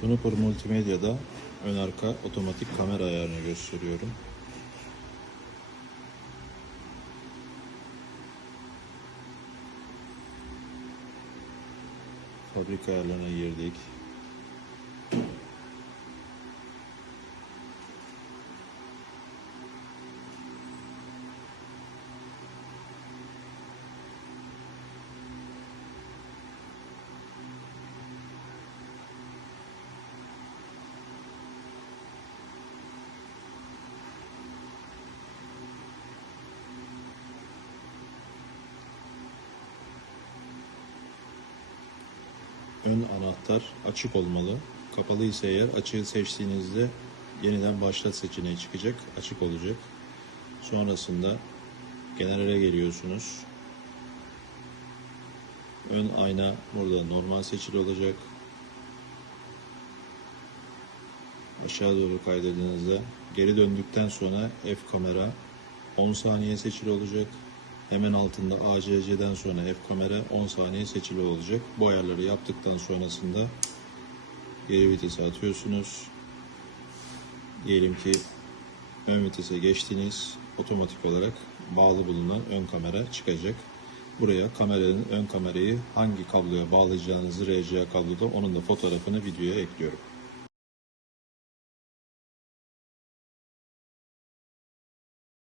Sunupur Multimedya'da ön arka otomatik kamera ayarını gösteriyorum. Fabrika ayarlarına girdik. Ön anahtar açık olmalı. Kapalı ise eğer açığı seçtiğinizde yeniden başlat seçeneği çıkacak. Açık olacak. Sonrasında generale geliyorsunuz. Ön ayna burada normal seçili olacak. Aşağı doğru kaydırdığınızda geri döndükten sonra F kamera 10 saniye seçili olacak. Hemen altında ACC'den sonra F kamera 10 saniye seçili olacak. Bu ayarları yaptıktan sonrasında geri vitese atıyorsunuz. Diyelim ki ön vitese geçtiniz. Otomatik olarak bağlı bulunan ön kamera çıkacak. Buraya kameranın ön kamerayı hangi kabloya bağlayacağınızı RCA kabloda onun da fotoğrafını videoya ekliyorum.